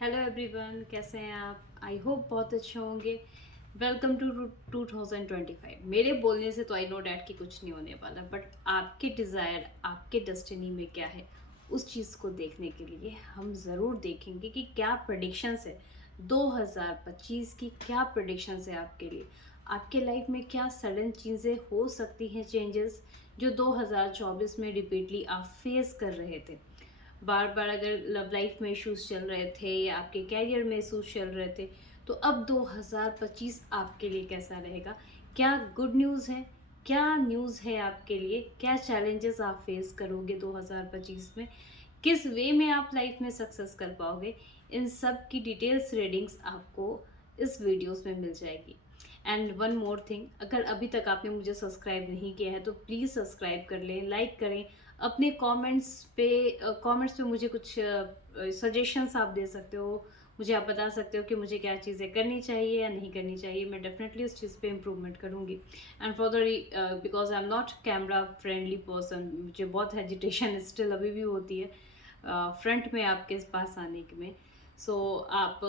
Hello everyone, कैसे हैं आप? आई होप बहुत अच्छे होंगे। Welcome to 2025। मेरे बोलने से तो आई नो डैट कि कुछ नहीं होने वाला, बट आपके डिज़ायर, आपके डेस्टिनी में क्या है, उस चीज़ को देखने के लिए हम ज़रूर देखेंगे कि क्या प्रडिक्शंस है 2025 की। क्या प्रडिक्शंस है आपके लिए? आपके लाइफ में क्या सडन चीज़ें हो सकती हैं, चेंजेस जो 2024 में रिपीटली आप फेस कर रहे थे। बार बार अगर लव लाइफ में इश्यूज चल रहे थे या आपके कैरियर में इश्यूज चल रहे थे, तो अब 2025 आपके लिए कैसा रहेगा? क्या गुड न्यूज़ है? क्या न्यूज़ है आपके लिए? क्या चैलेंजेस आप फेस करोगे 2025 में? किस वे में आप लाइफ में सक्सेस कर पाओगे? इन सब की डिटेल्स रीडिंग्स आपको इस वीडियोस में मिल जाएगी। एंड वन मोर थिंग, अगर अभी तक आपने मुझे सब्सक्राइब नहीं किया है तो प्लीज़ सब्सक्राइब कर लें, लाइक करें। अपने कमेंट्स पे मुझे कुछ सजेशंस आप दे सकते हो। मुझे आप बता सकते हो कि मुझे क्या चीज़ें करनी चाहिए या नहीं करनी चाहिए। मैं डेफिनेटली उस चीज़ पे इम्प्रूवमेंट करूँगी। And for the because I am not camera friendly person, मुझे बहुत हेजिटेशन स्टिल अभी भी होती है फ्रंट में आपके पास आने में। सो आप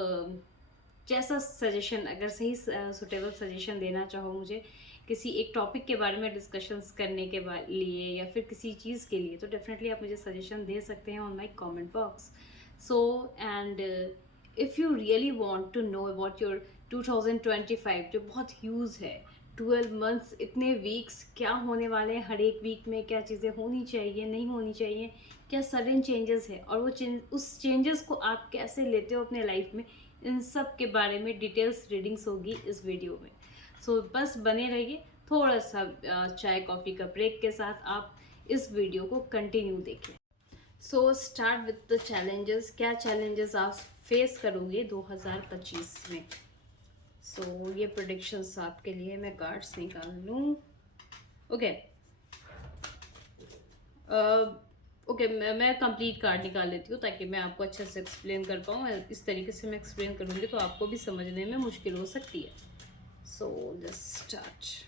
जैसा सजेशन, अगर सही सुटेबल सजेशन देना चाहो मुझे किसी एक टॉपिक के बारे में डिस्कशंस करने के लिए या फिर किसी चीज़ के लिए, तो डेफिनेटली आप मुझे सजेशन दे सकते हैं on my comment box. So and if you really want to know about your 2025, जो बहुत ह्यूज है, 12 मंथ्स, इतने वीक्स, क्या होने वाले हैं हर एक वीक में, क्या चीज़ें होनी चाहिए, नहीं होनी चाहिए, क्या सडन चेंजेस है, और वो उस चेंजेस को आप कैसे लेते हो अपने लाइफ में, इन सब के बारे में डिटेल्स रीडिंग्स होगी इस वीडियो में। सो बस बने रहिए। थोड़ा सा चाय कॉफ़ी का ब्रेक के साथ आप इस वीडियो को कंटिन्यू देखें। So start with the challenges. क्या चैलेंजेस आप फेस करोगे 2025 में? सो ये प्रोडिक्शंस आपके लिए, मैं कार्ड्स निकाल लूँ। ओके ओके, मैं कंप्लीट कार्ड निकाल लेती हूँ ताकि मैं आपको अच्छे से एक्सप्लेन कर पाऊँ। इस तरीके से मैं एक्सप्लेन करूँगी तो आपको भी समझने में मुश्किल हो सकती है। So let's start.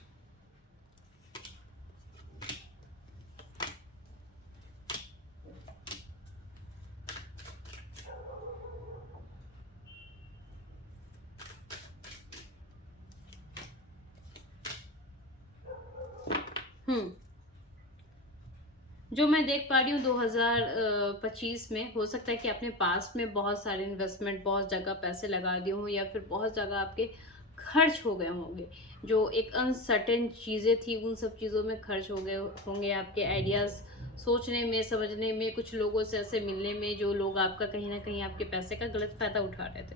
जो मैं देख पा रही हूँ 2025 में, हो सकता है कि आपने पास्ट में बहुत सारे इन्वेस्टमेंट, बहुत जगह पैसे लगा दिए हों या फिर बहुत जगह आपके खर्च हो गए होंगे। जो एक अनसर्टेन चीज़ें थी, उन सब चीज़ों में खर्च हो गए होंगे। आपके आइडियाज़ सोचने में, समझने में, कुछ लोगों से ऐसे मिलने में, जो लोग आपका कहीं ना कहीं आपके पैसे का गलत फ़ायदा उठा रहे थे।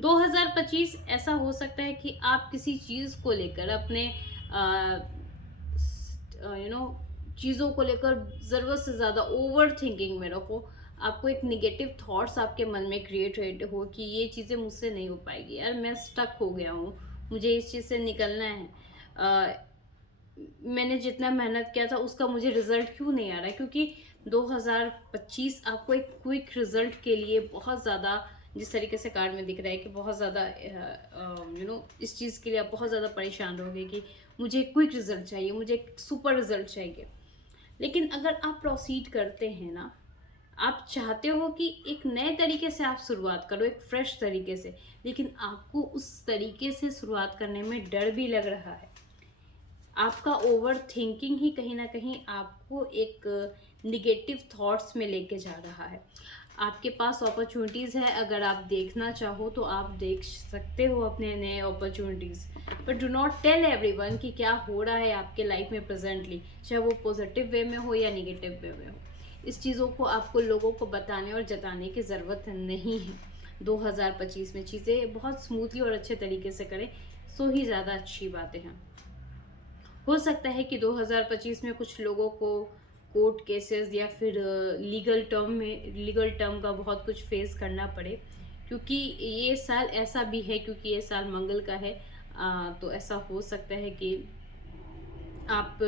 2025 ऐसा हो सकता है कि आप किसी चीज़ को लेकर अपने चीज़ों को लेकर ज़रूरत से ज़्यादा ओवर थिंकिंग में रखो। आपको एक निगेटिव थॉट्स आपके मन में क्रिएट हो कि ये चीज़ें मुझसे नहीं हो पाएगी, यार मैं स्टक हो गया हूँ, मुझे इस चीज़ से निकलना है। मैंने जितना मेहनत किया था उसका मुझे रिजल्ट क्यों नहीं आ रहा है? क्योंकि 2025 आपको एक क्विक रिजल्ट के लिए बहुत ज़्यादा, जिस तरीके से कार्ड में दिख रहा है कि बहुत ज़्यादा इस चीज़ के लिए आप बहुत ज़्यादा परेशान रहोगे कि मुझे क्विक रिजल्ट चाहिए, मुझे एक सुपर रिजल्ट चाहिए। लेकिन अगर आप प्रोसीड करते हैं ना, आप चाहते हो कि एक नए तरीके से आप शुरुआत करो, एक फ्रेश तरीके से, लेकिन आपको उस तरीके से शुरुआत करने में डर भी लग रहा है। आपका ओवर थिंकिंग ही कहीं ना कहीं आपको एक निगेटिव थॉट्स में लेके जा रहा है। आपके पास अपॉर्चुनिटीज़ है, अगर आप देखना चाहो तो आप देख सकते हो अपने नए opportunities, but do not tell everyone कि क्या हो रहा है आपके लाइफ में प्रेजेंटली, चाहे वो पॉजिटिव वे में हो या निगेटिव वे में हो। इस चीज़ों को आपको लोगों को बताने और जताने की ज़रूरत नहीं है। 2025 में चीज़ें बहुत स्मूथली और अच्छे तरीके से करें, सो ही ज़्यादा अच्छी बातें हैं। हो सकता है कि 2025 में कुछ लोगों को कोर्ट केसेस या फिर लीगल टर्म का बहुत कुछ फेस करना पड़े, क्योंकि ये साल ऐसा भी है, क्योंकि ये साल मंगल का है। तो ऐसा हो सकता है कि आप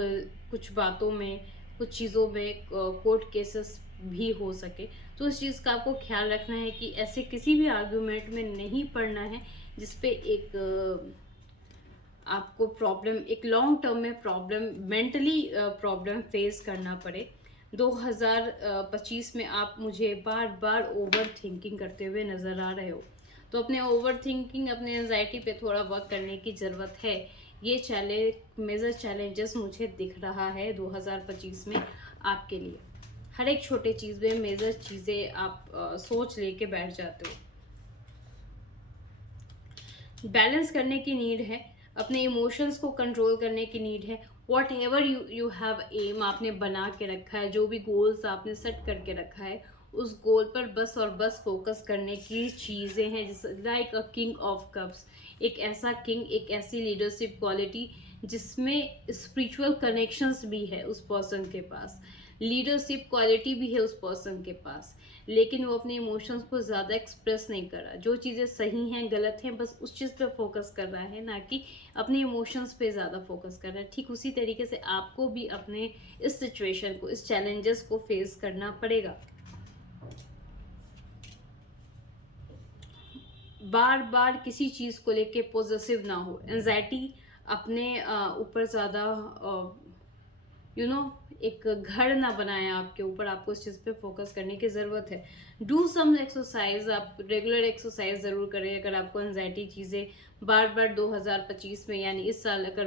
कुछ बातों में, कुछ चीज़ों में कोर्ट केसेस भी हो सके। तो उस चीज़ का आपको ख्याल रखना है कि ऐसे किसी भी आर्ग्यूमेंट में नहीं पड़ना है जिसपे एक आपको प्रॉब्लम, एक लॉन्ग टर्म में प्रॉब्लम, मेंटली प्रॉब्लम फेस करना पड़े। 2025 में आप मुझे बार बार ओवर थिंकिंग करते हुए नज़र आ रहे हो, तो अपने ओवर थिंकिंग, अपने एंजाइटी पे थोड़ा वर्क करने की ज़रूरत है। ये मेजर चैलेंजेस मुझे दिख रहा है 2025 में आपके लिए। हर एक छोटे चीज़ में मेजर चीज़ें आप सोच लेके बैठ जाते हो। बैलेंस करने की नीड है, अपने इमोशंस को कंट्रोल करने की नीड है। Whatever you have aim आपने बना के रखा है, जो भी गोल्स आपने सेट करके रखा है, उस गोल पर बस और बस फोकस करने की चीज़ें हैं। जैसे like a king of cups, एक ऐसा किंग, एक ऐसी लीडरशिप क्वालिटी जिसमें स्पिरिचुअल कनेक्शंस भी है उस पर्सन के पास, लीडरशिप क्वालिटी भी है उस पर्सन के पास, लेकिन वो अपने इमोशंस को ज़्यादा एक्सप्रेस नहीं कर रहा। जो चीज़ें सही हैं गलत हैं बस उस चीज़ पे फोकस कर रहा है, ना कि अपने इमोशंस पे ज़्यादा फोकस कर रहा है। ठीक उसी तरीके से आपको भी अपने इस सिचुएशन को, इस चैलेंजेस को फेस करना पड़ेगा। बार बार किसी चीज़ को लेके पॉजिटिव ना हो, एंजाइटी अपने ऊपर ज़्यादा एक घर ना बनाए आपके ऊपर। आपको इस चीज़ पे फोकस करने की ज़रूरत है। डू सम एक्सरसाइज, आप रेगुलर एक्सरसाइज ज़रूर करें। अगर आपको एंजाइटी चीज़ें बार बार 2025 में यानी इस साल अगर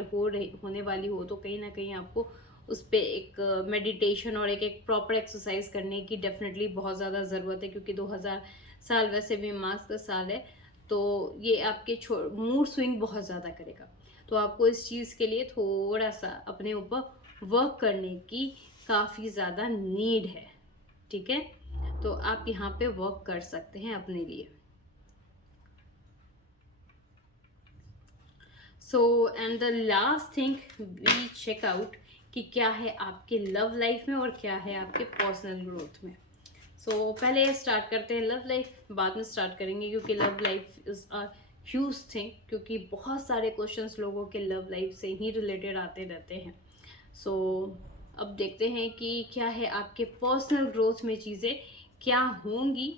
होने वाली हो, तो कहीं ना कहीं आपको उस पर एक मेडिटेशन और एक प्रॉपर एक्सरसाइज करने की डेफिनेटली बहुत ज़्यादा ज़रूरत है, क्योंकि 2000 साल वैसे भी मार्स का साल है, तो ये आपके मूड स्विंग बहुत ज़्यादा करेगा। तो आपको इस चीज़ के लिए थोड़ा सा अपने ऊपर वर्क करने की काफ़ी ज़्यादा नीड है। ठीक है, तो आप यहाँ पे वर्क कर सकते हैं अपने लिए। So and the last thing we check out कि क्या है आपके लव लाइफ में और क्या है आपके पर्सनल ग्रोथ में। सो पहले स्टार्ट करते हैं लव लाइफ, बाद में स्टार्ट करेंगे, क्योंकि love life is a huge thing, क्योंकि बहुत सारे क्वेश्चंस लोगों के लव लाइफ से ही रिलेटेड आते रहते हैं। सो अब देखते हैं कि क्या है आपके पर्सनल ग्रोथ में चीज़ें क्या होंगी।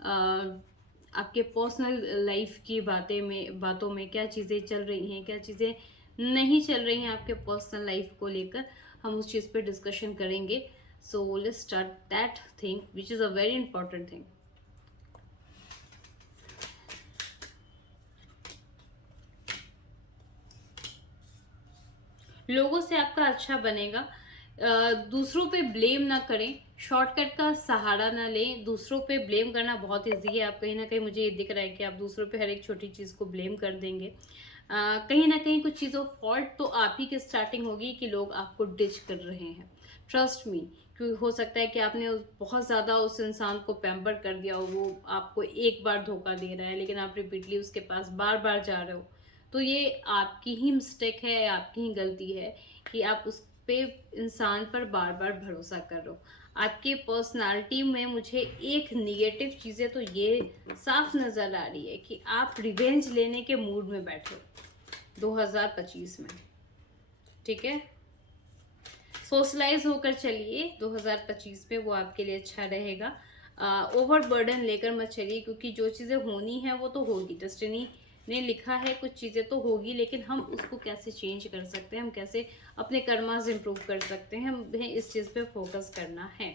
आपके पर्सनल लाइफ की बातों में क्या चीज़ें चल रही हैं, क्या चीज़ें नहीं चल रही हैं आपके पर्सनल लाइफ को लेकर, हम उस चीज़ पे डिस्कशन करेंगे। So let's start that thing which is a very important thing. लोगों से आपका अच्छा बनेगा। दूसरों पे ब्लेम ना करें, शॉर्टकट का सहारा ना लें। दूसरों पे ब्लेम करना बहुत ईजी है। आप कहीं ना कहीं, मुझे ये दिख रहा है कि आप दूसरों पे हर एक छोटी चीज़ को ब्लेम कर देंगे। कहीं ना कहीं कुछ चीज़ों फॉल्ट तो आप ही की स्टार्टिंग होगी कि लोग आपको डिच कर रहे हैं। ट्रस्ट मी, क्योंकि हो सकता है कि आपने बहुत ज़्यादा उस इंसान को पैम्पर कर दिया हो, वो आपको एक बार धोखा दे रहा है, लेकिन आप रिपीटली उसके पास बार बार जा रहे हो। तो ये आपकी ही मिस्टेक है, आपकी ही गलती है कि आप उस पे इंसान पर बार बार भरोसा कर रहे हो। आपके पर्सनालिटी में मुझे एक निगेटिव चीज़ें तो ये साफ नज़र आ रही है कि आप रिवेंज लेने के मूड में बैठे हो 2025 में। ठीक है, सोशलाइज होकर चलिए 2025 में, वो आपके लिए अच्छा रहेगा। ओवर बर्डन लेकर मत चलिए, क्योंकि जो चीज़ें होनी है वो तो होगी, डेस्टिनी ने लिखा है कुछ चीज़ें तो होगी, लेकिन हम उसको कैसे चेंज कर सकते हैं, हम कैसे अपने कर्मास इम्प्रूव कर सकते हैं, हमें इस चीज़ पे फोकस करना है।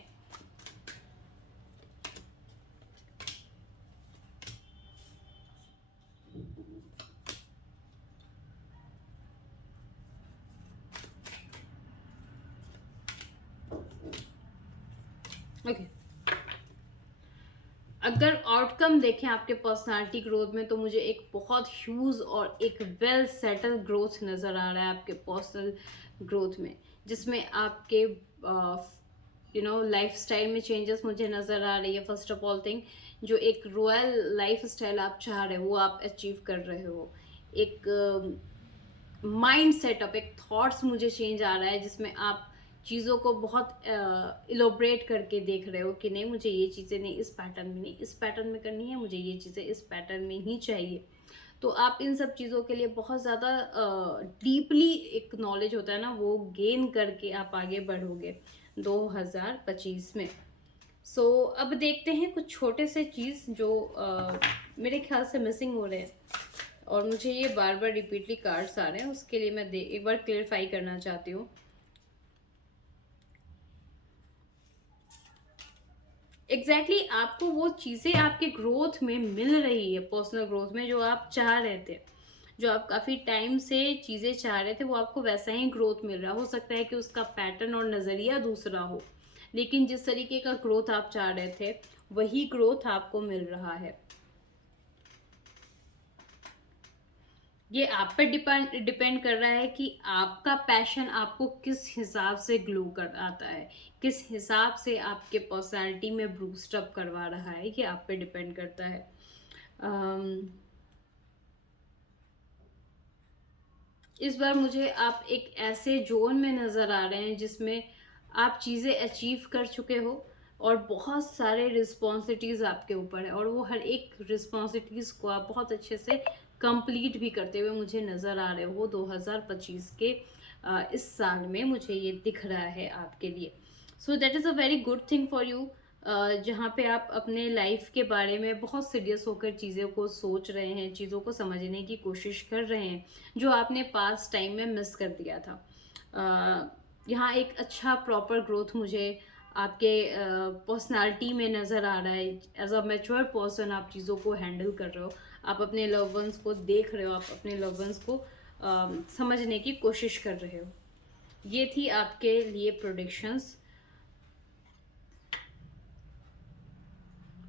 ओके, अगर आउटकम देखें आपके पर्सनालिटी ग्रोथ में, तो मुझे एक बहुत ह्यूज और एक वेल सेटल ग्रोथ नज़र आ रहा है आपके पर्सनल ग्रोथ में, जिसमें आपके लाइफ स्टाइल में चेंजेस मुझे नज़र आ रही है। फर्स्ट ऑफ ऑल थिंग, जो एक रॉयल लाइफ स्टाइल आप चाह रहे हो वो आप अचीव कर रहे हो। एक माइंड सेटअप, एक थॉट्स मुझे चेंज आ रहा है, जिसमें आप चीज़ों को बहुत इलोब्रेट करके देख रहे हो कि नहीं, मुझे ये चीज़ें नहीं इस पैटर्न में, नहीं इस पैटर्न में करनी है, मुझे ये चीज़ें इस पैटर्न में ही चाहिए। तो आप इन सब चीज़ों के लिए बहुत ज़्यादा डीपली एक नॉलेज होता है ना, वो गेन करके आप आगे बढ़ोगे 2025 में। सो अब देखते हैं कुछ छोटे से चीज़ जो मेरे ख्याल से मिसिंग हो रहे हैं, और मुझे ये बार बार रिपीटली कार्ड्स आ रहे हैं, उसके लिए मैं एक बार क्लियरफाई करना चाहती हूँ। एग्जैक्टली आपको वो चीज़ें आपके ग्रोथ में मिल रही है, पर्सनल ग्रोथ में, जो आप चाह रहे थे, जो आप काफ़ी टाइम से चीज़ें चाह रहे थे, वो आपको वैसा ही ग्रोथ मिल रहा हो सकता है कि उसका पैटर्न और नज़रिया दूसरा हो, लेकिन जिस तरीके का ग्रोथ आप चाह रहे थे वही ग्रोथ आपको मिल रहा है। ये आप पे डिपेंड कर रहा है कि आपका पैशन आपको किस हिसाब से ग्लो कर आता है, किस हिसाब से आपके पर्सनालिटी में बूस्ट अप करवा रहा है, ये आप पे डिपेंड करता है। अम, इस बार मुझे आप एक ऐसे जोन में नज़र आ रहे हैं जिसमें आप चीज़ें अचीव कर चुके हो और बहुत सारे रिस्पॉन्सिबिलिटीज़ आपके ऊपर है, और वो हर एक रिस्पॉन्सिबिलिटीज़ को आप बहुत अच्छे से कंप्लीट भी करते हुए मुझे नज़र आ रहे हो 2025 के इस साल में, मुझे ये दिख रहा है आपके लिए। So that is a very good thing for you, जहाँ पे आप अपने लाइफ के बारे में बहुत सीरियस होकर चीज़ों को सोच रहे हैं, चीज़ों को समझने की कोशिश कर रहे हैं, जो आपने पास्ट टाइम में मिस कर दिया था। यहाँ एक अच्छा प्रॉपर ग्रोथ मुझे आपके पर्सनालिटी में नज़र आ रहा है। एज अ मैच्योर पर्सन आप चीज़ों को हैंडल कर रहे हो, आप अपने लव वंस को देख रहे हो, आप अपने लव वंस को समझने की कोशिश कर रहे हो। ये थी आपके लिए प्रोडिक्शंस।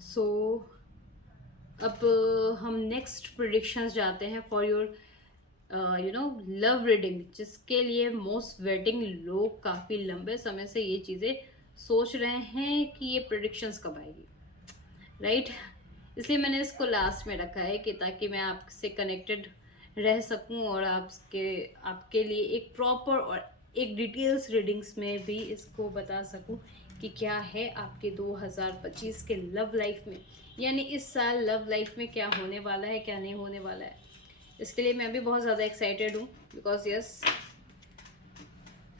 सो अब हम नेक्स्ट प्रिडिक्शंस जाते हैं फॉर योर लव रीडिंग, जिसके लिए मोस्ट वेटिंग लोग काफ़ी लंबे समय से ये चीज़ें सोच रहे हैं कि ये प्रिडिक्शंस कब आएगी, राइट? इसलिए मैंने इसको लास्ट में रखा है कि ताकि मैं आपसे कनेक्टेड रह सकूं और आपके आपके लिए एक प्रॉपर और एक डिटेल्स रीडिंग्स में भी इसको बता सकूं कि क्या है आपके 2025 के लव लाइफ में, यानी इस साल लव लाइफ में क्या होने वाला है, क्या नहीं होने वाला है। इसके लिए मैं भी बहुत ज़्यादा एक्साइटेड हूँ, बिकॉज यस,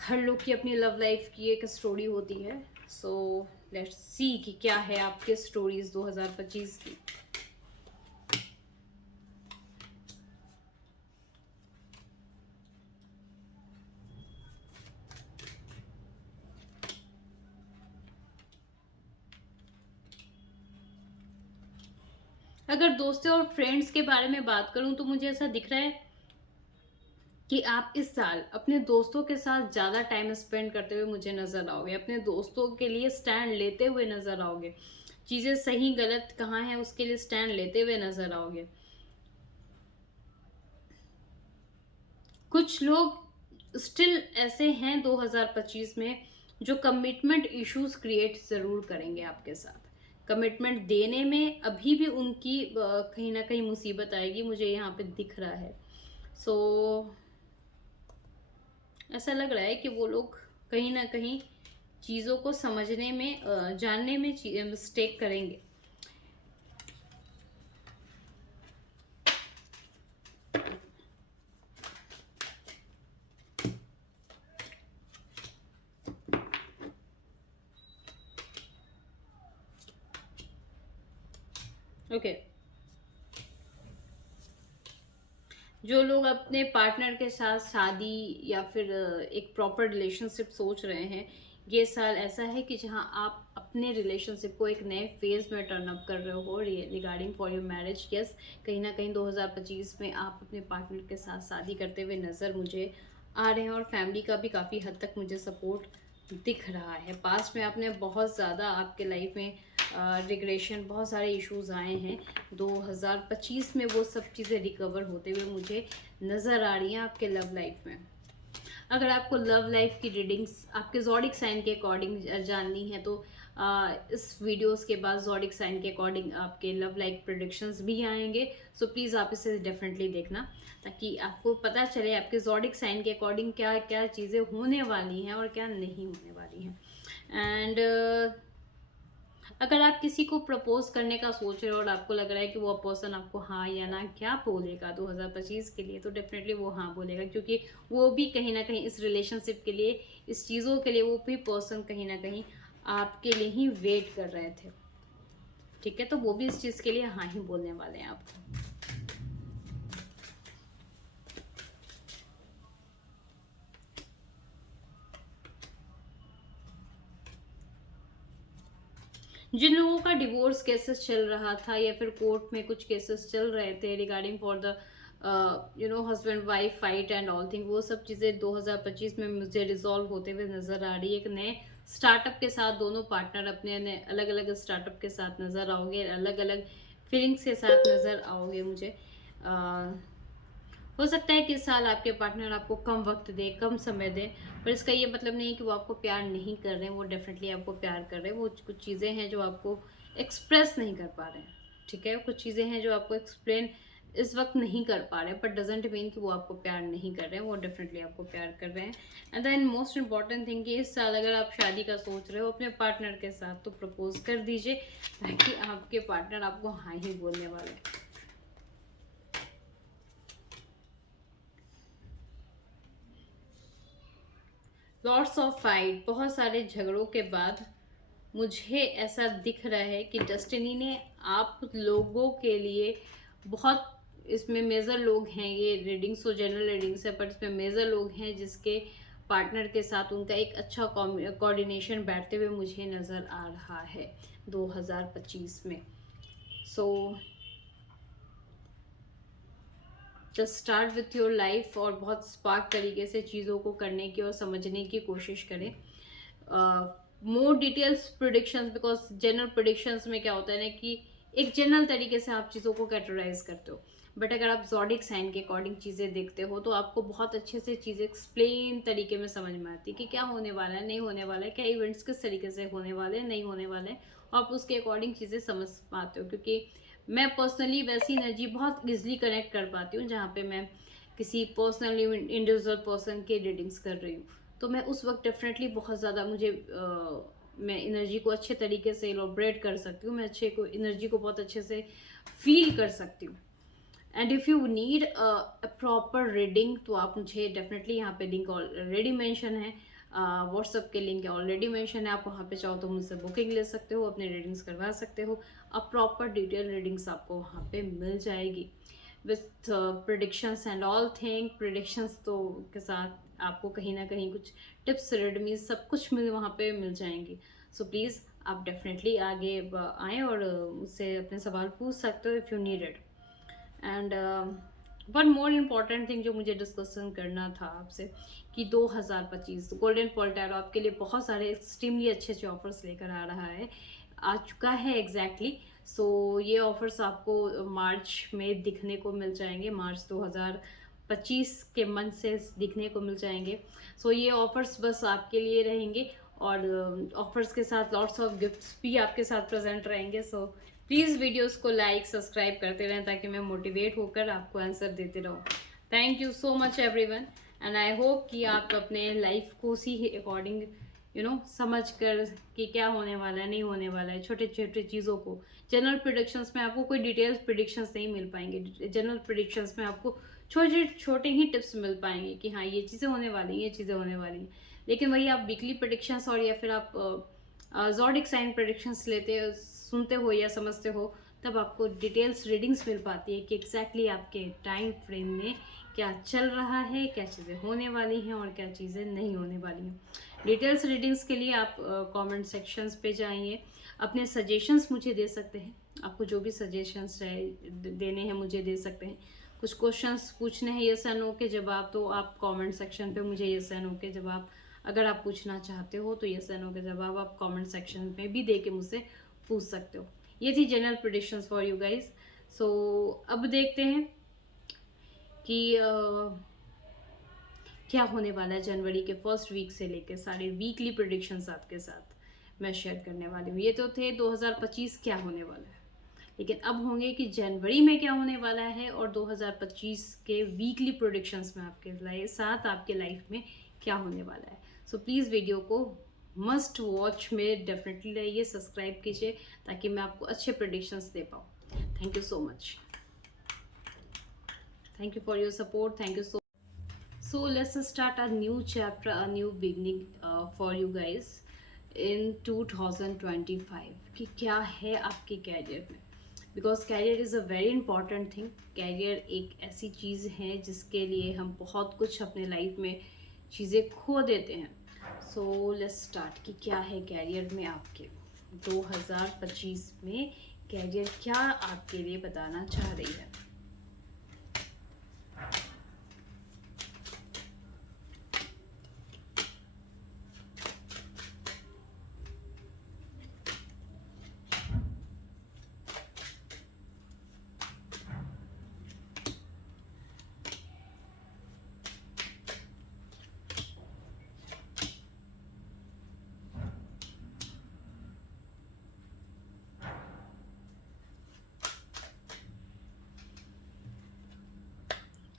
हर लोग की अपनी लव लाइफ की एक स्टोरी होती है। सो लेट्स सी कि क्या है आपके स्टोरीज 2025 की। अगर दोस्तों और फ्रेंड्स के बारे में बात करूं तो मुझे ऐसा दिख रहा है कि आप इस साल अपने दोस्तों के साथ ज़्यादा टाइम स्पेंड करते हुए मुझे नज़र आओगे, अपने दोस्तों के लिए स्टैंड लेते हुए नज़र आओगे, चीज़ें सही गलत कहाँ है उसके लिए स्टैंड लेते हुए नज़र आओगे। कुछ लोग स्टिल ऐसे हैं 2025 में जो कमिटमेंट इश्यूज क्रिएट ज़रूर करेंगे आपके साथ। कमिटमेंट देने में अभी भी उनकी कहीं ना कहीं मुसीबत आएगी, मुझे यहाँ पे दिख रहा है। सो ऐसा लग रहा है कि वो लोग कहीं ना कहीं चीज़ों को समझने में जानने में मिस्टेक करेंगे। ओके, जो लोग अपने पार्टनर के साथ शादी या फिर एक प्रॉपर रिलेशनशिप सोच रहे हैं, ये साल ऐसा है कि जहां आप अपने रिलेशनशिप को एक नए फेज में टर्न अप कर रहे हो regarding for your marriage. Yes, कहीं ना कहीं 2025 में आप अपने पार्टनर के साथ शादी करते हुए नज़र मुझे आ रहे हैं, और फैमिली का भी काफ़ी हद तक मुझे सपोर्ट दिख रहा है। पास्ट में आपने बहुत ज़्यादा आपके लाइफ में रिग्रेशन, बहुत सारे इश्यूज आए हैं, 2025 में वो सब चीज़ें रिकवर होते हुए मुझे नज़र आ रही हैं आपके लव लाइफ में। अगर आपको लव लाइफ की रीडिंग्स आपके ज़ोडिक साइन के अकॉर्डिंग जाननी है तो इस वीडियोस के बाद ज़ोडिक साइन के अकॉर्डिंग आपके लव लाइफ प्रेडिक्शंस भी आएंगे। सो प्लीज़ आप इसे डेफिनेटली देखना, ताकि आपको पता चले आपके ज़ोडिक साइन के अकॉर्डिंग क्या क्या चीज़ें होने वाली हैं और क्या नहीं होने वाली हैं। एंड अगर आप किसी को प्रपोज करने का सोच रहे हो और आपको लग रहा है कि वो पर्सन आपको हाँ या ना क्या बोलेगा 2025 के लिए, तो डेफिनेटली वो हाँ बोलेगा, क्योंकि वो भी कहीं ना कहीं इस रिलेशनशिप के लिए, इस चीज़ों के लिए, वो भी पर्सन कहीं ना कहीं आपके लिए ही वेट कर रहे थे। ठीक है, तो वो भी इस चीज़ के लिए हाँ ही बोलने वाले हैं आपको। जिन लोगों का डिवोर्स केसेस चल रहा था या फिर कोर्ट में कुछ केसेस चल रहे थे regarding for the husband wife fight and all thing, वो सब चीज़ें 2025 में मुझे रिजॉल्व होते हुए नज़र आ रही है। एक नए स्टार्टअप के साथ दोनों पार्टनर अपने अलग अलग स्टार्टअप के साथ नज़र आओगे, अलग अलग फीलिंग्स के साथ नज़र आओगे मुझे। हो सकता है कि इस साल आपके पार्टनर आपको कम वक्त दे, कम समय दे, पर इसका ये मतलब नहीं है कि वो आपको प्यार नहीं कर रहे हैं। वो डेफिनेटली आपको प्यार कर रहे हैं। वो कुछ चीज़ें हैं जो आपको एक्सप्रेस नहीं कर पा रहे हैं, ठीक है। कुछ चीज़ें हैं जो आपको एक्सप्लेन इस वक्त नहीं कर पा रहे हैं, बट डजेंट मीन कि वो आपको प्यार नहीं कर रहे हैं। वो डेफिनेटली आपको प्यार कर रहे हैं। And then most important thing कि इस साल अगर आप शादी का सोच रहे हो अपने पार्टनर के साथ, तो प्रपोज कर दीजिए, ताकि आपके पार्टनर आपको हाँ ही बोलने वाले हैं। लॉट्स ऑफ फाइट, बहुत सारे झगड़ों के बाद मुझे ऐसा दिख रहा है कि डेस्टिनी ने आप लोगों के लिए बहुत, इसमें मेजर लोग हैं, ये रीडिंग्स तो जनरल रीडिंग्स है, पर इसमें मेजर लोग हैं जिसके पार्टनर के साथ उनका एक अच्छा कोऑर्डिनेशन बैठते हुए मुझे नज़र आ रहा है 2025 में। So just start with your life और बहुत स्पार्क तरीके से चीज़ों को करने की और समझने की कोशिश करें। More details predictions, because general predictions में क्या होता है ना कि एक जनरल तरीके से आप चीज़ों को कैटेगराइज करते हो, बट अगर आप ज़ोडिक साइन के अकॉर्डिंग चीज़ें देखते हो तो आपको बहुत अच्छे से चीज़ें एक्सप्लेन तरीके में समझ में आती है कि क्या होने वाला है, नहीं होने वाला है, क्या इवेंट्स किस तरीके से होने वाले हैं, नहीं होने वाले हैं, और आप उसके अकॉर्डिंग चीज़ें समझ पाते हो। क्योंकि मैं पर्सनली वैसी एनर्जी बहुत ईजिली कनेक्ट कर पाती हूँ जहाँ पे मैं किसी पर्सनल इंडिविजुअल पर्सन के रीडिंग्स कर रही हूँ, तो मैं उस वक्त डेफिनेटली बहुत ज़्यादा मैं एनर्जी को अच्छे तरीके से इलोबरेट कर सकती हूँ, मैं एनर्जी को बहुत अच्छे से फील कर सकती हूँ। And if you need a proper reading तो आप मुझे डेफिनेटली, यहाँ पे लिंक ऑलरेडी मेंशन है, व्हाट्सअप के लिंक ऑलरेडी मेंशन है, आप वहाँ पे चाहो तो मुझसे बुकिंग ले सकते हो, अपने रीडिंग्स करवा सकते हो। अब प्रॉपर डिटेल रीडिंग्स आपको वहाँ पे मिल जाएगी with predictions and all thing. Predictions तो के साथ आपको कहीं ना कहीं कुछ टिप्स रेडमी सब कुछ वहाँ पे मिल जाएंगी। सो प्लीज़ आप डेफिनेटली आगे आएँ और मुझसे अपने सवाल पूछ सकते हो if you need it. And one more important thing जो मुझे डिस्कशन करना था आपसे कि 2025 गोल्डन पॉल्टैरो आपके लिए बहुत सारे एक्सट्रीमली अच्छे अच्छे ऑफर्स लेकर आ रहा है, आ चुका है एग्जैक्टली। सो ये ऑफर्स आपको मार्च में दिखने को मिल जाएंगे, मार्च 2025 के मंथ से दिखने को मिल जाएंगे। सो ये ऑफर्स बस आपके लिए रहेंगे, और ऑफर्स के साथ लॉट्स ऑफ गिफ्ट्स भी आपके साथ प्रेजेंट रहेंगे। सो प्लीज़ वीडियोस को लाइक सब्सक्राइब करते रहें ताकि मैं मोटिवेट होकर आपको आंसर देते रहूँ। Thank you so much everyone, and I hope कि आप अपने लाइफ को उसी अकॉर्डिंग समझ कर कि क्या होने वाला है, नहीं होने वाला है, छोटे छोटे चीज़ों को। जनरल प्रिडिक्शंस में आपको कोई डिटेल्स प्रिडिक्शंस नहीं मिल पाएंगे, जनरल प्रिडिक्शंस में आपको छोटे छोटे ही टिप्स मिल पाएंगे कि हाँ ये चीज़ें होने वाली हैं, ये चीज़ें होने वाली हैं। लेकिन वही आप वीकली प्रिडिक्शंस और या फिर आप ज़ोडिक साइन प्रेडिक्शंस लेते हो, सुनते हो या समझते हो, तब आपको डिटेल्स रीडिंग्स मिल पाती है कि एग्जैक्टली आपके टाइम फ्रेम में क्या चल रहा है, क्या चीज़ें होने वाली हैं और क्या चीज़ें नहीं होने वाली हैं। डिटेल्स रीडिंग्स के लिए आप कमेंट सेक्शंस पे जाइए, अपने सजेशंस मुझे दे सकते हैं, आपको जो भी सजेशंस देने हैं मुझे दे सकते हैं। कुछ क्वेश्चंस पूछने हैं यस एंड नो के जवाब, तो आप कमेंट सेक्शन पे मुझे यस एंड नो के जवाब अगर आप पूछना चाहते हो तो यस एंड नो के जवाब आप कमेंट सेक्शन में भी दे के मुझसे पूछ सकते हो। ये थी general predictions for you guys. So अब देखते हैं कि क्या होने वाला है। जनवरी के फर्स्ट वीक से लेकर सारे वीकली प्रेडिक्शंस आपके साथ मैं शेयर करने वाली हूँ। ये तो थे 2025 क्या होने वाला है, लेकिन अब होंगे कि जनवरी में क्या होने वाला है और 2025 के वीकली प्रोडिक्शंस में आपके साथ आपके लाइफ में क्या होने वाला है। सो प्लीज़ वीडियो को मस्ट वॉच में डेफिनेटली रहिए, सब्सक्राइब कीजिए ताकि मैं आपको अच्छे प्रोडिक्शंस दे पाऊँ। Thank you so much, thank you for your support, thank you so let's start a new chapter, a new beginning for you guys in 2025 कि क्या है आपके कैरियर में, because career is a very important thing. Career एक ऐसी चीज़ है जिसके लिए हम बहुत कुछ अपने लाइफ में चीज़ें खो देते हैं। सो लेट्स स्टार्ट कि क्या है कैरियर में आपके। 2025 में कैरियर क्या आपके लिए बताना चाह रही है।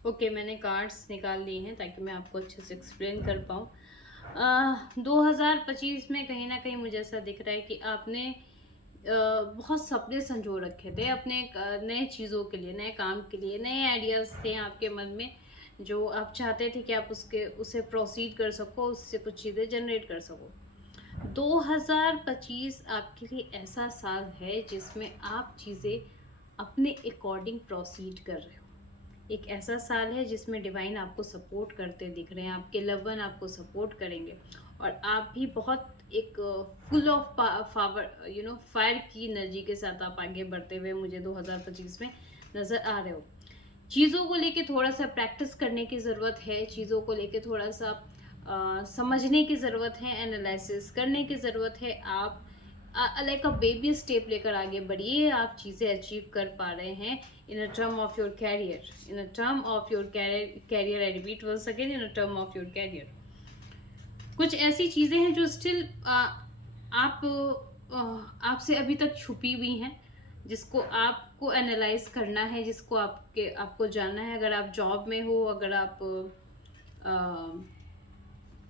ओके, मैंने कार्ड्स निकाल लिए हैं ताकि मैं आपको अच्छे से एक्सप्लेन कर पाऊँ। 2025 में कहीं ना कहीं मुझे ऐसा दिख रहा है कि आपने बहुत सपने संजो रखे थे अपने नए चीज़ों के लिए, नए काम के लिए, नए आइडियाज़ थे आपके मन में जो आप चाहते थे कि आप उसे प्रोसीड कर सको, उससे कुछ चीज़ें जनरेट कर सको। 2025 आपके लिए ऐसा साल है जिसमें आप चीज़ें अपने अकॉर्डिंग प्रोसीड कर रहे हो। एक ऐसा साल है जिसमें डिवाइन आपको सपोर्ट करते दिख रहे हैं, आपके लव वन आपको सपोर्ट करेंगे और आप भी बहुत एक फुल ऑफ पावर फायर की एनर्जी के साथ आप आगे बढ़ते हुए मुझे 2025 में नज़र आ रहे हो। चीज़ों को लेके थोड़ा सा प्रैक्टिस करने की ज़रूरत है, चीज़ों को लेके थोड़ा सा समझने की ज़रूरत है, एनालिसिस करने की ज़रूरत है। आप लाइक अ बेबी स्टेप लेकर आगे बढ़िए, आप चीज़ें अचीव कर पा रहे हैं in a term of your career, in a term of your career, I repeat once again, in a term of your career. कुछ ऐसी चीज़ें हैं जो स्टिल आपसे अभी तक छुपी हुई हैं, जिसको आपको एनालाइज करना है, जिसको आपको जानना है। अगर आप जॉब में हो, अगर आप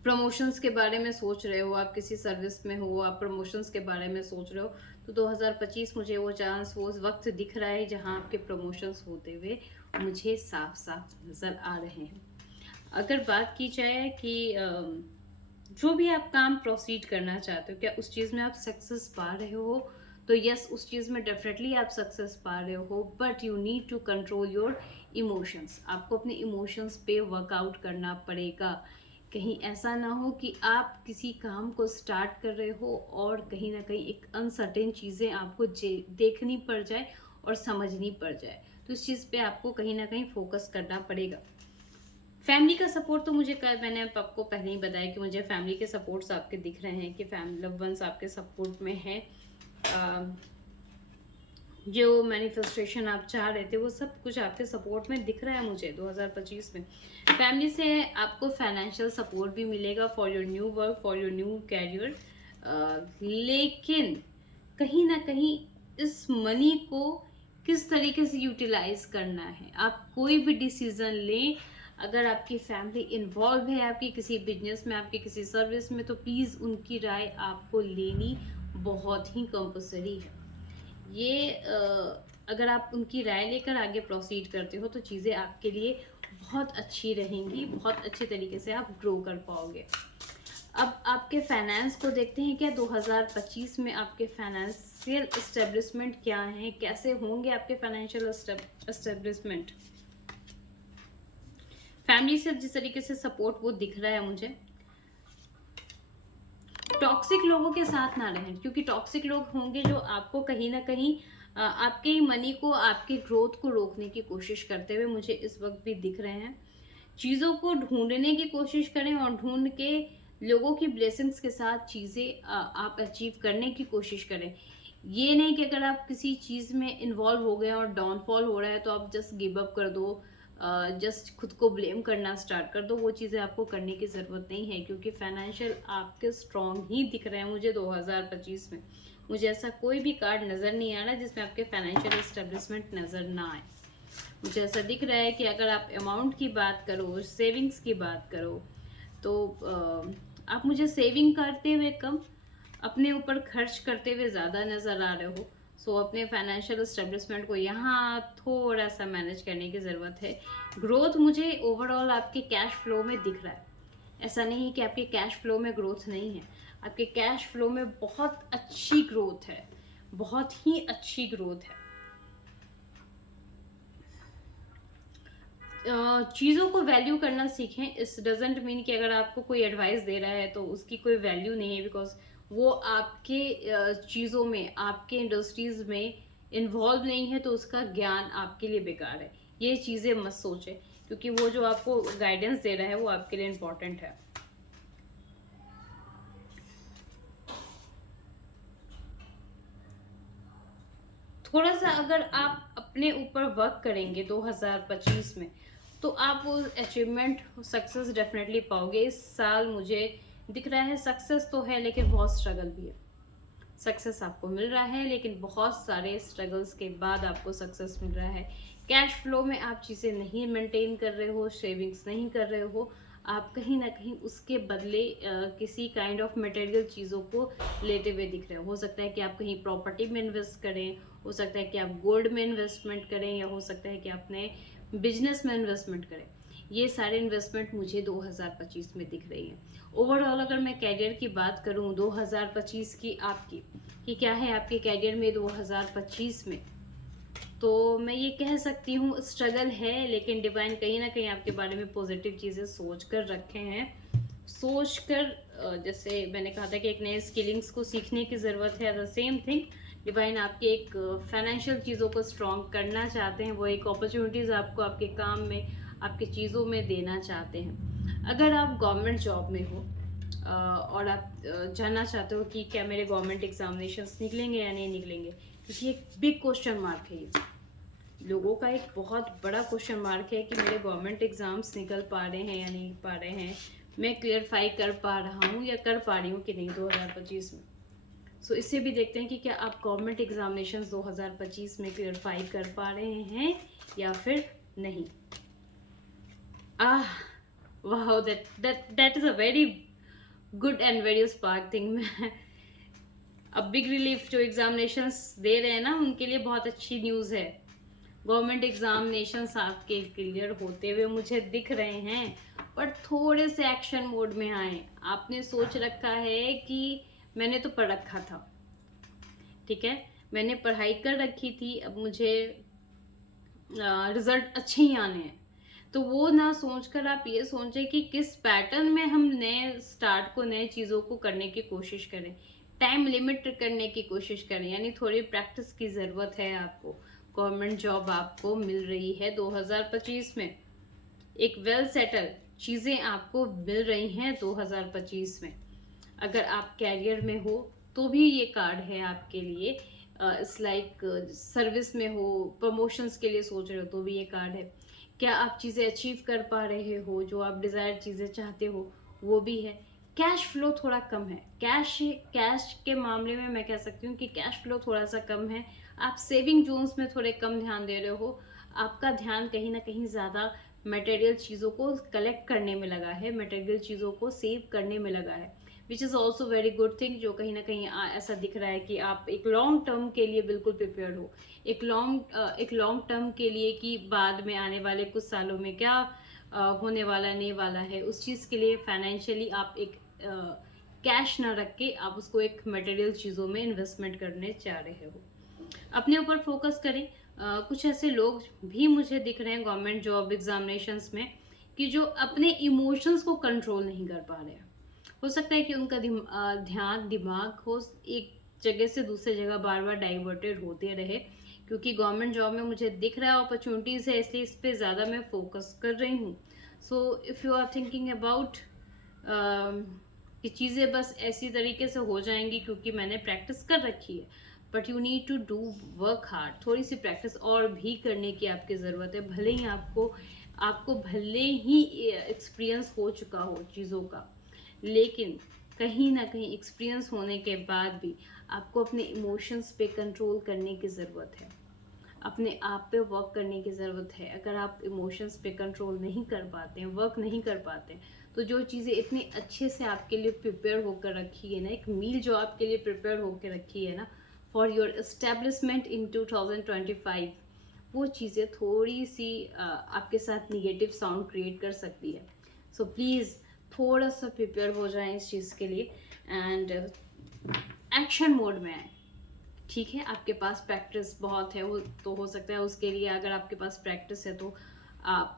प्रमोशंस के बारे में सोच रहे हो, आप किसी सर्विस में हो, आप प्रमोशंस के बारे में सोच रहे हो, तो 2025 मुझे वो चांस, वो वक्त दिख रहा है जहां आपके प्रमोशंस होते हुए मुझे साफ साफ नज़र आ रहे हैं। अगर बात की जाए कि जो भी आप काम प्रोसीड करना चाहते हो, क्या उस चीज़ में आप सक्सेस पा रहे हो, तो यस, उस चीज़ में डेफिनेटली आप सक्सेस पा रहे हो, but you need to control your emotions. आपको अपने इमोशंस पे वर्कआउट करना पड़ेगा। कहीं ऐसा ना हो कि आप किसी काम को स्टार्ट कर रहे हो और कहीं ना कहीं एक अनसर्टेन चीज़ें आपको देखनी पड़ जाए और समझनी पड़ जाए, तो इस चीज़ पे आपको कहीं ना कहीं फोकस करना पड़ेगा। फैमिली का सपोर्ट तो मैंने आपको पहले ही बताया कि मुझे फैमिली के सपोर्ट्स आपके दिख रहे हैं कि फैमिली लव वंस आपके सपोर्ट में है। जो मैनिफेस्टेशन आप चाह रहे थे वो सब कुछ आपके सपोर्ट में दिख रहा है मुझे 2025 में। फैमिली से आपको फाइनेंशियल सपोर्ट भी मिलेगा for your new work, for your new career. लेकिन कहीं ना कहीं इस मनी को किस तरीके से यूटिलाइज करना है, आप कोई भी डिसीजन लें, अगर आपकी फैमिली इन्वॉल्व है आपकी किसी बिजनेस में, आपकी किसी सर्विस में, तो प्लीज़ उनकी राय आपको लेनी बहुत ही कंपलसरी है। ये अगर आप उनकी राय लेकर आगे प्रोसीड करते हो तो चीज़ें आपके लिए बहुत अच्छी रहेंगी, बहुत अच्छे तरीके से आप ग्रो कर पाओगे। अब आपके फाइनेंस को देखते हैं, क्या 2025 में आपके फाइनेंशियल एस्टेब्लिशमेंट क्या हैं, कैसे होंगे आपके फाइनेंशियल एस्टेब्लिशमेंट। फैमिली से जिस तरीके से सपोर्ट वो दिख रहा है मुझे, टॉक्सिक लोगों के साथ ना रहें, क्योंकि टॉक्सिक लोग होंगे जो आपको कहीं ना कहीं आपके मनी को, आपके ग्रोथ को रोकने की कोशिश करते हुए मुझे इस वक्त भी दिख रहे हैं। चीज़ों को ढूंढने की कोशिश करें और ढूंढ के लोगों की ब्लेसिंग्स के साथ चीज़ें आप अचीव करने की कोशिश करें। ये नहीं कि अगर आप किसी चीज़ में इन्वॉल्व हो गए और डाउनफॉल हो रहा है तो आप जस्ट गिव अप कर दो, जस्ट खुद को ब्लेम करना स्टार्ट कर दो। वो चीज़ें आपको करने की ज़रूरत नहीं है, क्योंकि फाइनेंशियल आपके स्ट्रॉन्ग ही दिख रहे हैं मुझे 2025 में। मुझे ऐसा कोई भी कार्ड नज़र नहीं आ रहा जिसमें आपके फाइनेंशियल एस्टेब्लिशमेंट नज़र ना आए। मुझे ऐसा दिख रहा है कि अगर आप अमाउंट की बात करो, सेविंग्स की बात करो, तो आप मुझे सेविंग करते हुए कम, अपने ऊपर खर्च करते हुए ज़्यादा नज़र आ रहे हो। सो अपने फाइनेंशियल एस्टेब्लिशमेंट को यहाँ थोड़ा सा मैनेज करने की ज़रूरत है। ग्रोथ मुझे ओवरऑल आपके कैश फ्लो में दिख रहा है। ऐसा नहीं कि आपके कैश फ्लो में ग्रोथ नहीं है, आपके कैश फ्लो में बहुत अच्छी ग्रोथ है, बहुत ही अच्छी ग्रोथ है। चीज़ों को वैल्यू करना सीखें। इस डजेंट मीन कि अगर आपको कोई एडवाइस दे रहा है तो उसकी कोई वैल्यू नहीं है, बिकॉज वो आपके चीज़ों में, आपके इंडस्ट्रीज में इन्वॉल्व नहीं है, तो उसका ज्ञान आपके लिए बेकार है। ये चीज़ें मत सोचें, क्योंकि वो जो आपको गाइडेंस दे रहा है वो आपके लिए इम्पोर्टेंट है। थोड़ा सा अगर आप अपने ऊपर वर्क करेंगे 2025 में, तो आप वो अचीवमेंट, सक्सेस डेफिनेटली पाओगे। इस साल मुझे दिख रहा है सक्सेस तो है, लेकिन बहुत स्ट्रगल भी है। सक्सेस आपको मिल रहा है, लेकिन बहुत सारे स्ट्रगल्स के बाद आपको सक्सेस मिल रहा है। कैश फ्लो में आप चीज़ें नहीं मेंटेन कर रहे हो, सेविंग्स नहीं कर रहे हो, आप कहीं ना कहीं उसके बदले किसी काइंड ऑफ मटेरियल चीज़ों को लेते हुए दिख रहे हो सकता है कि आप कहीं प्रॉपर्टी में इन्वेस्ट करें, हो सकता है कि आप गोल्ड में इन्वेस्टमेंट करें, या हो सकता है कि अपने बिजनेस में इन्वेस्टमेंट करें। ये सारे इन्वेस्टमेंट मुझे 2025 में दिख रही हैं। ओवरऑल अगर मैं कैरियर की बात करूं 2025 की आपकी, कि क्या है आपके कैरियर में 2025 में, तो मैं ये कह सकती हूँ स्ट्रगल है, लेकिन डिवाइन कहीं ना कहीं आपके बारे में पॉजिटिव चीज़ें सोच कर रखे हैं। सोच कर जैसे मैंने कहा था कि एक नए स्किलिंग्स को सीखने की ज़रूरत है, द सेम थिंग डिवाइन आपके एक फाइनेंशियल चीज़ों को स्ट्रॉन्ग करना चाहते हैं। वो एक अपॉर्चुनिटीज़ आपको आपके काम में, आपकी चीज़ों में देना चाहते हैं। अगर आप गवर्नमेंट जॉब में हो और आप जानना चाहते हो कि क्या मेरे गवर्नमेंट एग्जामिनेशंस निकलेंगे या नहीं निकलेंगे, क्योंकि एक बिग क्वेश्चन मार्क है, ये लोगों का एक बहुत बड़ा क्वेश्चन मार्क है कि मेरे गवर्नमेंट एग्जाम्स निकल पा रहे हैं या नहीं पा रहे हैं, मैं क्लियरफाई कर पा रहा हूँ या कर पा रही हूँ कि नहीं 2025 में। सो इससे भी देखते हैं कि क्या आप गवर्नमेंट एग्जामिनेशंस 2025 में क्लियरफाई कर पा रहे हैं या फिर नहीं। वाह, that is a very good and very spark thing. अब बिग रिलीफ जो एग्जामिनेशंस दे रहे हैं ना, उनके लिए बहुत अच्छी न्यूज़ है। गवर्नमेंट एग्जामिनेशंस आपके क्लियर होते हुए मुझे दिख रहे हैं, पर थोड़े से एक्शन मोड में आए। आपने सोच रखा है कि मैंने तो पढ़ रखा था, ठीक है, मैंने पढ़ाई कर रखी थी, अब मुझे रिजल्ट अच्छे ही आने हैं। तो वो ना सोचकर आप ये सोचें कि किस पैटर्न में हम नए स्टार्ट को, नए चीज़ों को करने की कोशिश करें, टाइम लिमिट करने की कोशिश करें, यानी थोड़ी प्रैक्टिस की ज़रूरत है आपको। गवर्नमेंट जॉब आपको मिल रही है 2025 में, एक वेल सेटल चीज़ें आपको मिल रही हैं 2025 में। अगर आप कैरियर में हो तो भी ये कार्ड है आपके लिए। इट्स लाइक सर्विस में हो, प्रमोशंस के लिए सोच रहे हो तो भी ये कार्ड है। क्या आप चीज़ें अचीव कर पा रहे हो, जो आप डिज़ायर चीज़ें चाहते हो, वो भी है। कैश फ्लो थोड़ा कम है, कैश के मामले में मैं कह सकती हूँ कि कैश फ्लो थोड़ा सा कम है। आप सेविंग जोन्स में थोड़े कम ध्यान दे रहे हो, आपका ध्यान कहीं ना कहीं ज़्यादा मटेरियल चीज़ों को कलेक्ट करने में लगा है, मटेरियल चीज़ों को सेव करने में लगा है, which is also very good thing. जो कहीं ना कहीं ऐसा दिख रहा है कि आप एक लॉन्ग टर्म के लिए बिल्कुल प्रिपेयर्ड हो, एक लॉन्ग टर्म के लिए कि बाद में आने वाले कुछ सालों में क्या होने वाला नहीं वाला है, उस चीज़ के लिए फाइनेंशियली आप एक कैश ना रख के आप उसको एक मटेरियल चीज़ों में इन्वेस्टमेंट करने चाह रहे हो। अपने ऊपर फोकस करें। कुछ ऐसे लोग भी मुझे दिख रहे हैं गवर्नमेंट जॉब एग्जामिनेशंस में कि जो अपने इमोशंस को कंट्रोल नहीं कर पा रहे हैं। हो सकता है कि उनका ध्यान, दिमाग हो एक जगह से दूसरे जगह बार बार डाइवर्टेड होते रहे, क्योंकि गवर्नमेंट जॉब में मुझे दिख रहा है अपॉर्चुनिटीज़ है, इसलिए इस पर ज़्यादा मैं फोकस कर रही हूँ। So if you are thinking about कि चीज़ें बस ऐसी तरीके से हो जाएंगी क्योंकि मैंने प्रैक्टिस कर रखी है, but you need to do work hard. थोड़ी सी प्रैक्टिस और भी करने की आपकी ज़रूरत है। भले ही आपको भले ही एक्सपीरियंस हो चुका हो चीज़ों का, लेकिन कहीं ना कहीं एक्सपीरियंस होने के बाद भी आपको अपने इमोशंस पे कंट्रोल करने की ज़रूरत है, अपने आप पे वर्क करने की ज़रूरत है। अगर आप इमोशंस पे कंट्रोल नहीं कर पाते हैं, वर्क नहीं कर पाते हैं, तो जो चीज़ें इतनी अच्छे से आपके लिए प्रिपेयर होकर रखी है ना, एक मील जो आपके लिए प्रिपेयर होकर रखी है ना फॉर योर एस्टेब्लिशमेंट इन 2025, वो चीज़ें थोड़ी सी आपके साथ निगेटिव साउंड क्रिएट कर सकती है। सो प्लीज़ थोड़ा सा प्रिपेयर हो जाएं इस चीज़ के लिए एंड एक्शन मोड में आए। ठीक है, आपके पास प्रैक्टिस बहुत है, वो तो हो सकता है उसके लिए अगर आपके पास प्रैक्टिस है तो आप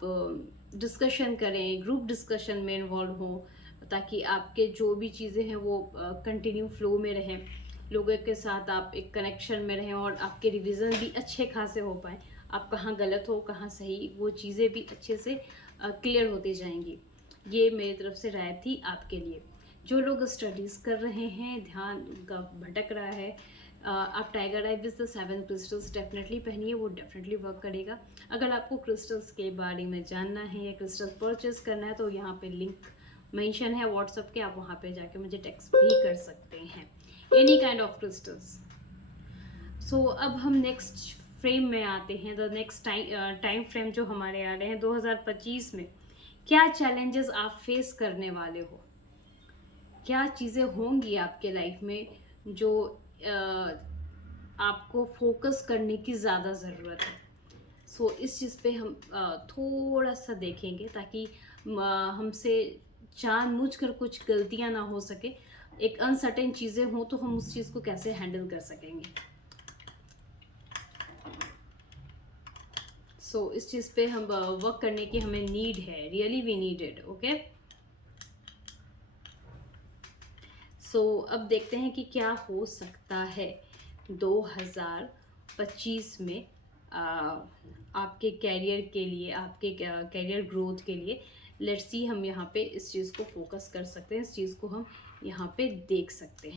डिस्कशन करें, ग्रुप डिस्कशन में इन्वॉल्व हो, ताकि आपके जो भी चीज़ें हैं वो कंटिन्यू फ्लो में रहें, लोगों के साथ आप एक कनेक्शन में रहें और आपके रिवीजन भी अच्छे खासे हो पाए। आप कहाँ गलत हो कहाँ सही, वो चीज़ें भी अच्छे से क्लियर होती जाएंगी। ये मेरी तरफ से राय थी आपके लिए। जो लोग स्टडीज़ कर रहे हैं, ध्यान उनका भटक रहा है, आप tiger I with the 7 crystals definitely पहनिए, वो डेफिनेटली वर्क करेगा। अगर आपको क्रिस्टल्स के बारे में जानना है या क्रिस्टल परचेज करना है तो यहाँ पे लिंक मेंशन है व्हाट्सएप के, आप वहाँ पे जाके मुझे टेक्स्ट भी कर सकते हैं, एनी काइंड ऑफ क्रिस्टल्स। सो अब हम नेक्स्ट फ्रेम में आते हैं। द नेक्स्ट टाइम फ्रेम जो हमारे आ रहे हैं 2025 में, क्या चैलेंजेस आप फेस करने वाले हो, क्या चीज़ें होंगी आपके लाइफ में जो आपको फोकस करने की ज़्यादा ज़रूरत है। सो इस चीज़ पे हम थोड़ा सा देखेंगे ताकि हमसे जानबूझकर कुछ गलतियां ना हो सके, एक अनसर्टेन चीज़ें हों तो हम उस चीज़ को कैसे हैंडल कर सकेंगे। सो इस चीज़ पे हम वर्क करने की हमें नीड है, really we need it. Okay, so अब देखते हैं कि क्या हो सकता है 2025 में आपके कैरियर के लिए, आपके कैरियर ग्रोथ के लिए। लेट्स सी, हम यहाँ पे इस चीज़ को फोकस कर सकते हैं, इस चीज़ को हम यहाँ पे देख सकते हैं।